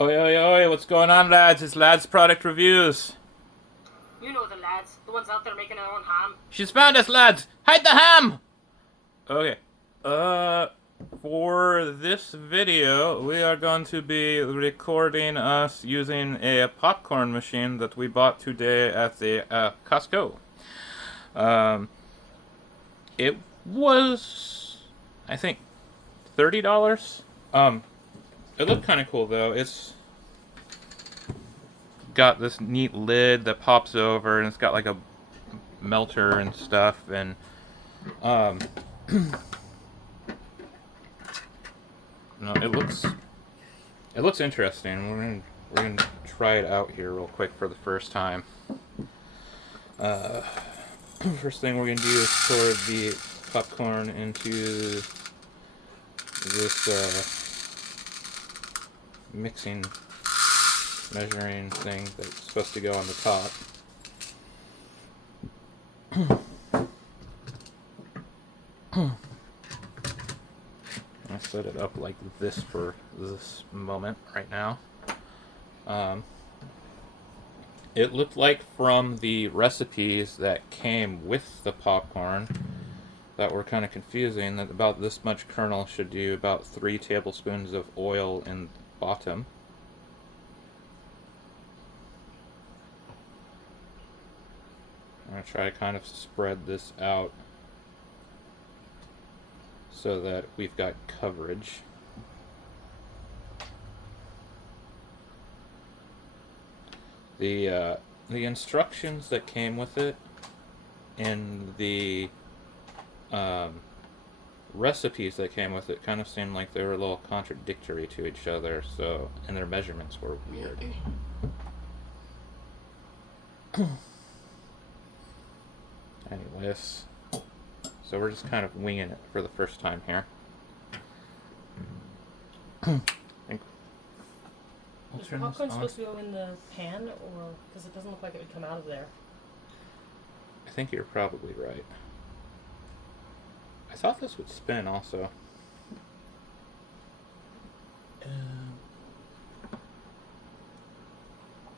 Oi, oi, oi, what's going on, lads? It's Lads Product Reviews. You know the lads, the ones out there making their own ham. She's found us, lads! Hide the ham! Okay. Uh, for this video, we are going to be recording us using a popcorn machine that we bought today at the Costco. Um, it was, I think, $30. It looked kind of cool though. It's got this neat lid that pops over, and it's got like a melter and stuff, and um, no, it looks interesting. We're gonna try it out here real quick for the first time. Uh, First thing we're gonna do is pour the popcorn into this mixing measuring thing that's supposed to go on the top. I set it up like this for this moment right now. Um, it looked like from the recipes that came with the popcorn that were kind of confusing that about this much kernel should do about 3 tablespoons of oil in the bottom. I'm going to try to kind of spread this out so that we've got coverage. The instructions that came with it and the recipes that came with it kind of seemed like they were a little contradictory to each other, so and their measurements were weird. Anyways, so we're just kind of winging it for the first time here. Is the popcorn supposed to go in the pan, or because it doesn't look like it would come out of there? I think you're probably right. I thought this would spin also.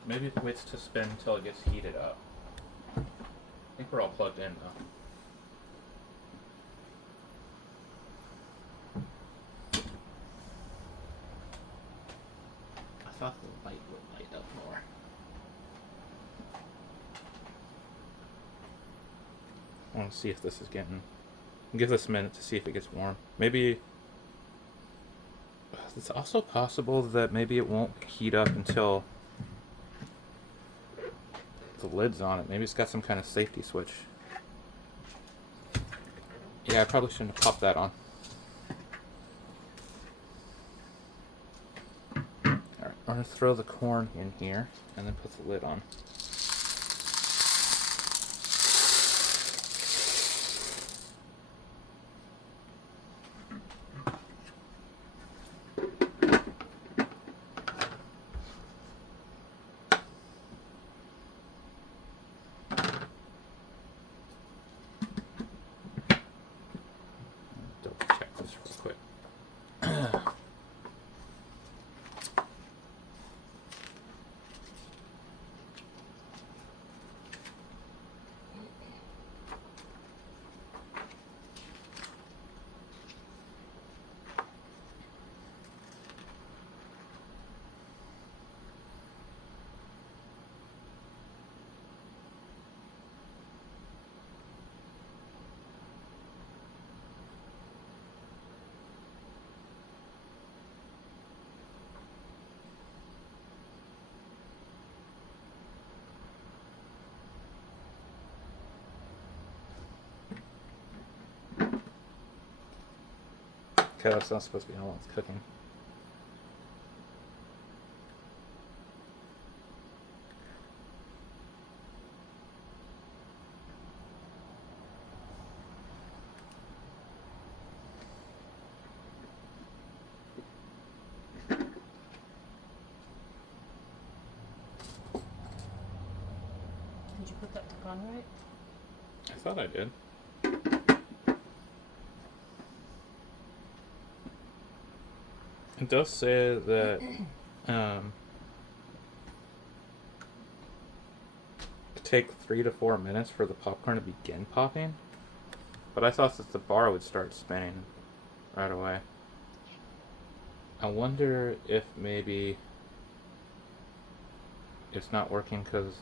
Maybe it waits to spin until it gets heated up. I think we're all plugged in though. I thought the light would light up more. I want to see if this is getting... Give this a minute to see if it gets warm. Maybe... It's also possible that maybe it won't heat up until the lid's on it. Maybe it's got some kind of safety switch. Yeah, I probably shouldn't have popped that on. Alright, I'm going to throw the corn in here and then put the lid on. Double check this real quick. Okay, that's not supposed to be how long it's cooking. Did you put that back on right? I thought I did. It does say that Take 3 to 4 minutes for the popcorn to begin popping, but I thought that the bar would start spinning right away. I wonder if maybe it's not working because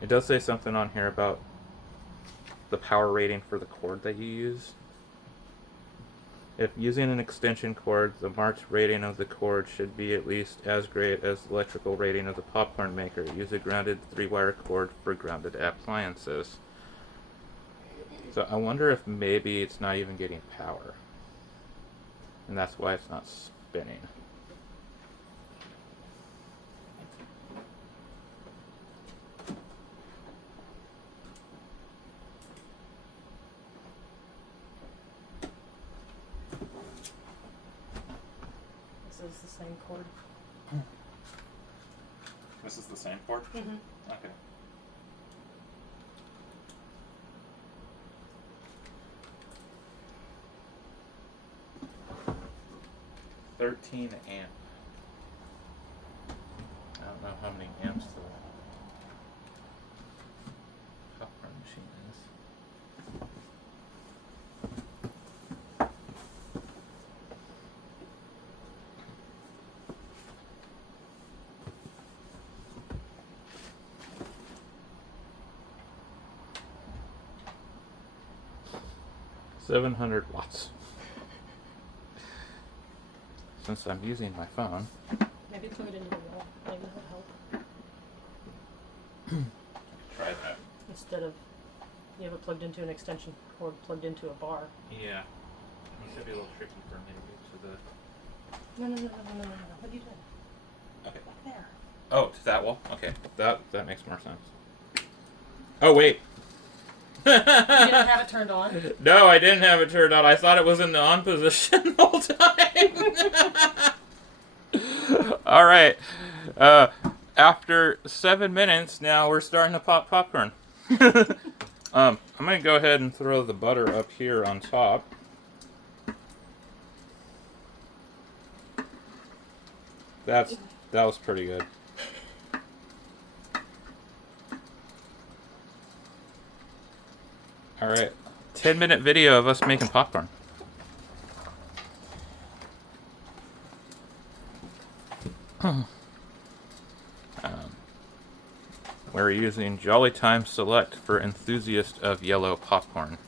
it does say something on here about the power rating for the cord that you use. If using an extension cord, the marked rating of the cord should be at least as great as the electrical rating of the popcorn maker. Use a grounded 3-wire cord for grounded appliances. So I wonder if maybe it's not even getting power. And that's why it's not spinning. This is the same cord. This is the same cord? Mm-hmm. Okay. $13 amp. I don't know how many amps the popcorn machine is. $700. Since I'm using my phone. Maybe plug it into the wall. Maybe that'll help. Try that. Instead of you have it plugged into an extension cord plugged into a bar. Yeah. It should be a little tricky for me to get to the. No. What are you doing? Okay. Back there. Oh, to that wall? Okay. That makes more sense. Oh wait. You didn't have it turned on? No, I didn't have it turned on. I thought it was in the on position the whole time. All right. After 7 minutes, now we're starting to pop popcorn. I'm going to go ahead and throw the butter up here on top. That was pretty good. All right, 10-minute video of us making popcorn. We're using Jolly Time Select for enthusiasts of yellow popcorn.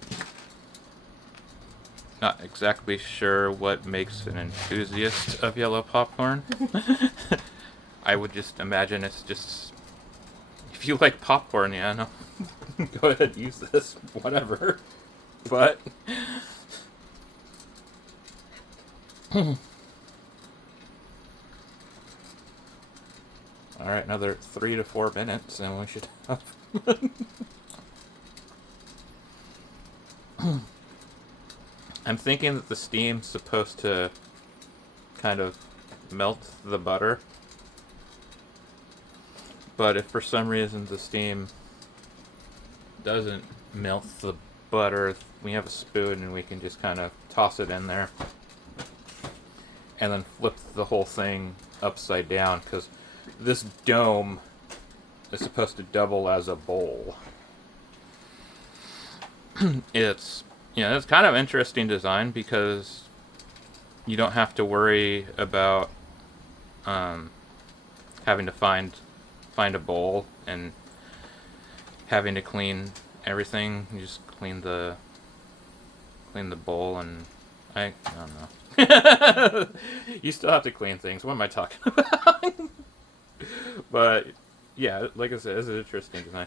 Not exactly sure what makes an enthusiast of yellow popcorn. I would just imagine it's just, if you like popcorn, yeah, no. Go ahead, use this, whatever. But all right, another 3 to 4 minutes, and we should have. I'm thinking that the steam's supposed to kind of melt the butter, but if for some reason the steam doesn't melt the butter, we have a spoon and we can just kind of toss it in there and then flip the whole thing upside down, because this dome is supposed to double as a bowl. It's kind of interesting design because you don't have to worry about having to find a bowl and having to clean everything. You just clean the bowl, and I don't know. You still have to clean things. What am I talking about? But yeah, like I said, it's an interesting design.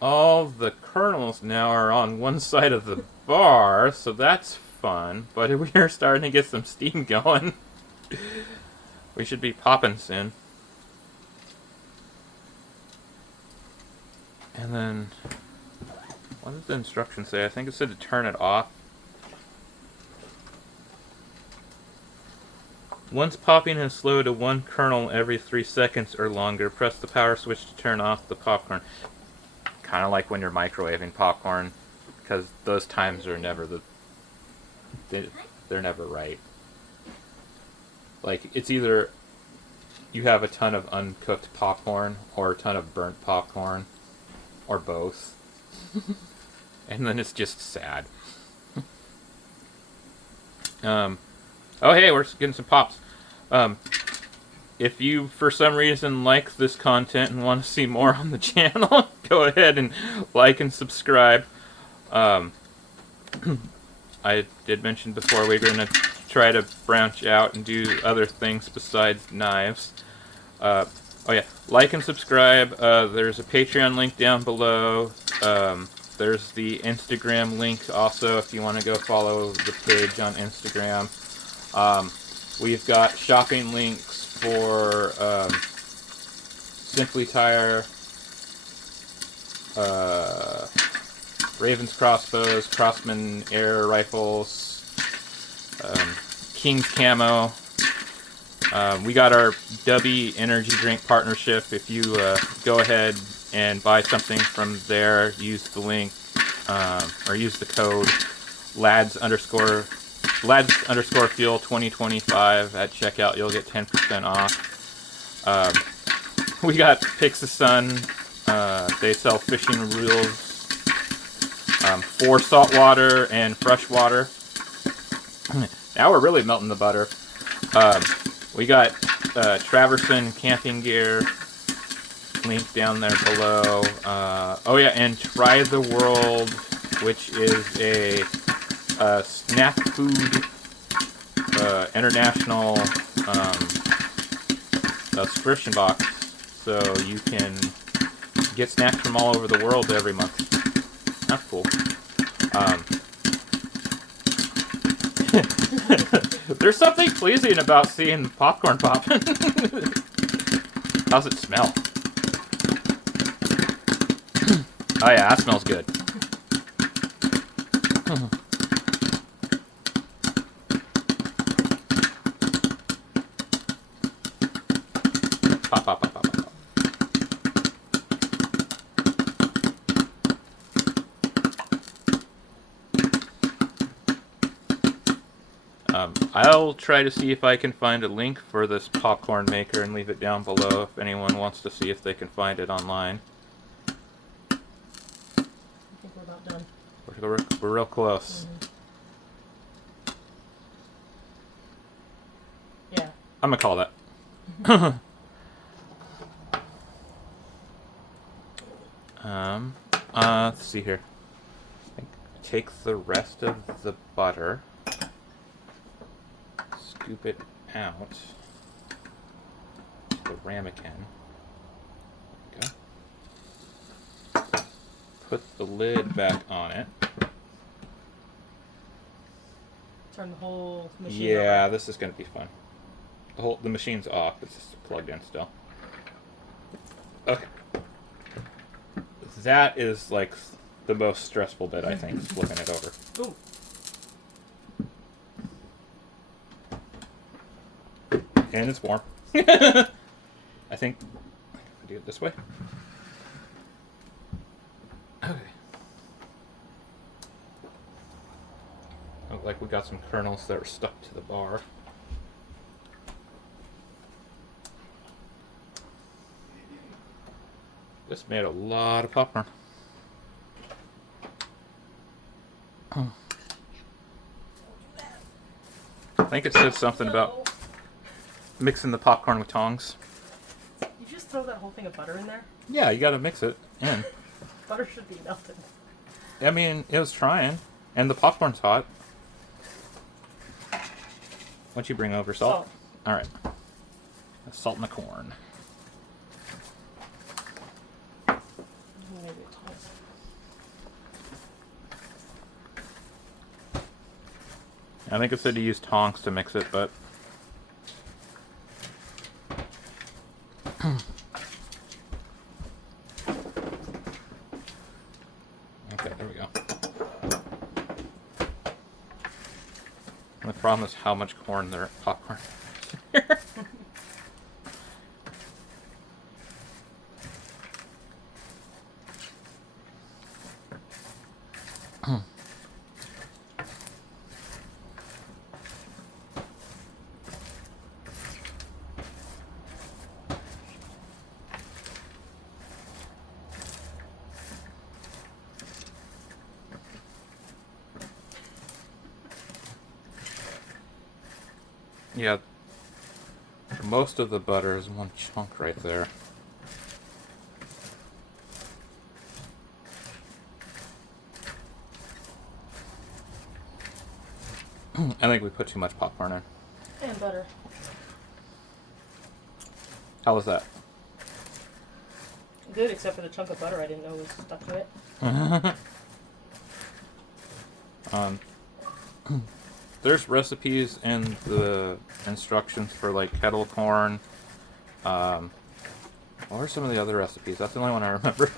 All the kernels now are on one side of the bar, so that's fun. But we are starting to get some steam going. We should be popping soon. And then, what does the instructions say? I think it said to turn it off. Once popping has slowed to 1 kernel every 3 seconds or longer, press the power switch to turn off the popcorn. Kind of like when you're microwaving popcorn, because those times are never they're never right. Like, it's either you have a ton of uncooked popcorn or a ton of burnt popcorn or both. And then it's just sad. Oh hey, we're getting some pops. If you for some reason like this content and want to see more on the channel, go ahead and like and subscribe. I did mention before we're going to try to branch out and do other things besides knives. Oh yeah, like and subscribe. There's a Patreon link down below. There's the Instagram link also if you want to go follow the page on Instagram. We've got shopping links for Simply Tire, Ravens crossbows, Crossman air rifles, King's camo. We got our Dubby energy drink partnership. If you go ahead and buy something from there, use the link or use the code lads_fuel 2025 at checkout. You'll get 10% off. We got Pixasun. They sell fishing reels for saltwater and freshwater. Now we're really melting the butter. We got Traverson camping gear. Link down there below. Oh yeah, and Try the World, which is a snack food international subscription box, so you can get snacks from all over the world every month. That's cool. There's something pleasing about seeing popcorn pop. How's it smell? Oh yeah, that smells good. Pop, pop, pop, pop, pop. I'll try to see if I can find a link for this popcorn maker and leave it down below if anyone wants to see if they can find it online. I think we're about done. We're real close. Yeah. I'm gonna call that. Let's see here. Take the rest of the butter, scoop it out, the ramekin. Okay. Put the lid back on it. Turn the whole machine Yeah, over. this is gonna be fun. The machine's off. It's just plugged in still. Okay. That is like the most stressful bit, I think, is flipping it over. Ooh. And it's warm. I think I can do it this way. Okay. Look like we got some kernels that are stuck to the bar. This made a lot of popcorn. I think it said something about mixing the popcorn with tongs. You just throw that whole thing of butter in there? Yeah, you gotta mix it in. Butter should be melted. I mean, it was trying. And the popcorn's hot. What'd you bring over? Salt? Alright. Salt in the corn. I think it said to use tongs to mix it, but... Okay, there we go. And the problem is how much corn there popcorn. Yeah, most of the butter is one chunk right there. I think we put too much popcorn in. And butter. How was that? Good, except for the chunk of butter I didn't know was stuck to it. There's recipes in the instructions for like kettle corn. What are some of the other recipes? That's the only one I remember.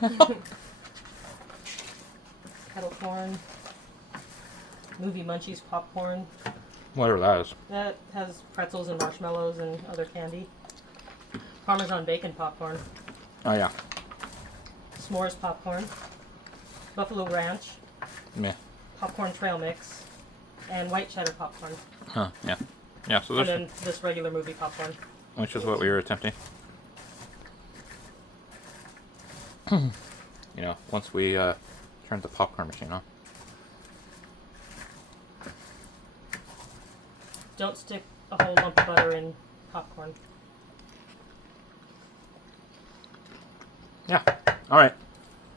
Kettle corn. Movie Munchies popcorn. Whatever that is. That has pretzels and marshmallows and other candy. Parmesan bacon popcorn. Oh yeah. S'mores popcorn. Buffalo Ranch. Meh. Popcorn trail mix. And white cheddar popcorn. Huh, yeah. Yeah, so And there's... then this regular movie popcorn. Which is what we were attempting. You know, once we turned the popcorn machine on. Don't stick a whole lump of butter in popcorn. Yeah. Alright.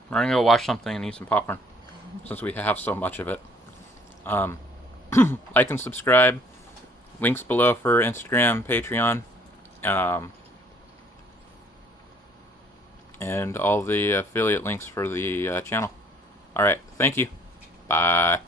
We're gonna go watch something and eat some popcorn. Since we have so much of it. Like and subscribe. Links below for Instagram, Patreon. And all the affiliate links for the channel. Alright, thank you. Bye.